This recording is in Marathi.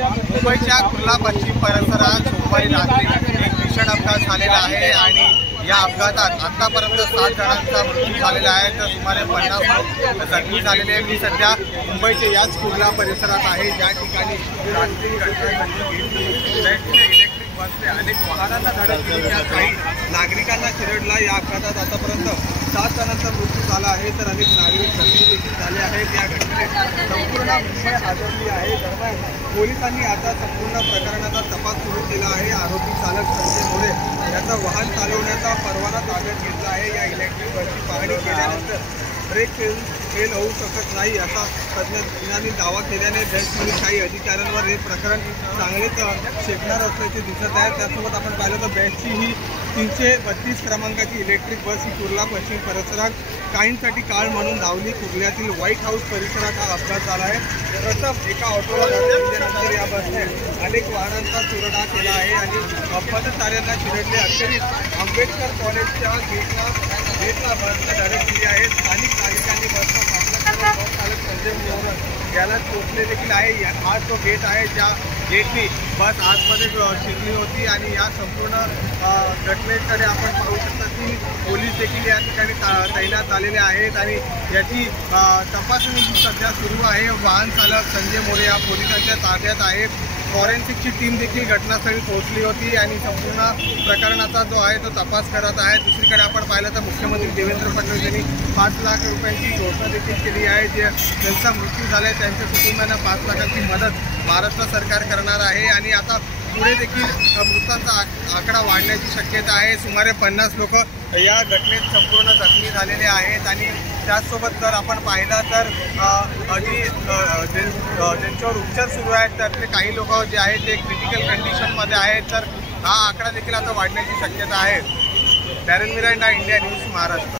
मुंबईच्या कुर्ला पश्चिम परिसरात सोमवारी रात्री एक भीषण अपघात झालेला आहे आणि या अपघातात आतापर्यंत 7 जणांचा मृत्यू झालेला आहे तर सुमारे 50 लोक जखमी झालेले आहे। मी सध्या मुंबईच्या याच कुर्ला परिसरात आहे ज्या ठिकाणी रात्री इलेक्ट्रिक बसने अनेक वाहनांना धडक दिली, काही नागरिकांना चिरडला। या अपघातात आतापर्यंत 7 जणांचा मृत्यू झाला आहे तर अनेक नागरिक जखमी देखील झाले आहेत। या घटनेत संपूर्ण मुंबई हादरली आहे। दरम्यान पोलिसांनी आता संपूर्ण प्रकरणाचा तपास सुरू केला आहे। आरोपी चालक संजय मोरे याचा वाहन चालवण्याचा परवाना ताब्यात घेतला आहे। या इलेक्ट्रिक बसची पाहणी केल्यानंतर ब्रेक फेल होऊ शकत नाही असा तज्ज्ञांनी दावा केल्याने बेस्टमधील काही अधिकाऱ्यांवर हे प्रकरण चांगलेच शेकणार असल्याचे दिसत आहे। त्यासोबत आपण पाहिलं तर बेस्टची ही 332 क्रमांकाची इलेक्ट्रिक बस ही कुर्ला पश्चिम परिसरात काहींसाठी काळ म्हणून धावली। कुर्ल्यातील व्हाईट हाऊस परिसरात हा अपघात झाला आहे। प्रथम एका ऑटोला धडक या बसने अनेक वाहनांचा चुरडा केला आहे आणि अपघातकार्यांना चिरडले। अखेरीस आंबेडकर कॉलेजच्या गेटला बसने धडक दिली आहे। स्थानिक नागरिकांनी बसचा सामना करून बस चालक संजय मोरे याला टोचले देखील आहे। हा जो गेट आहे ज्या गेटनी बस आतमध्ये शिरली होती आणि या संपूर्ण घटनेकडे आपण पाहू शकता की पोलीस देखील या ठिकाणी तैनात झालेले आहेत आणि याची तपासणी सध्या सुरू आहे। वाहन चालक संजय मोरे या पोलिसांच्या ताब्यात आहे। फॉरेन्सिकची टीम देखील घटनास्थळी पोहोचली होती आणि संपूर्ण प्रकरणाचा जो आहे तो तपास करत आहे। दुसरीकडे आपण पाहिलं तर मुख्यमंत्री देवेंद्र फडणवीस यांनी 5 लाख रुपयांची घोषणा देखील केली आहे। जे ज्यांचा मृत्यू झाला आहे त्यांच्या कुटुंबांना 5 लाखांची मदत महाराष्ट्र सरकार करणार आहे आणि आता पुढे देखील मृतांचा आकडा वाढण्याची शक्यता आहे। सुमारे 50 लोक या घटनेत संपूर्ण जखमी झालेले आहेत आणि त्याचसोबत जर आपण पाहिलं तर ज्यांच्यावर उपचार सुरू आहेत त्यातले काही लोक जे आहेत ते क्रिटिकल कंडिशनमध्ये आहेत तर हा आकडा देखील आता वाढण्याची शक्यता आहे। Darren Miranda, India news, Maharashtra.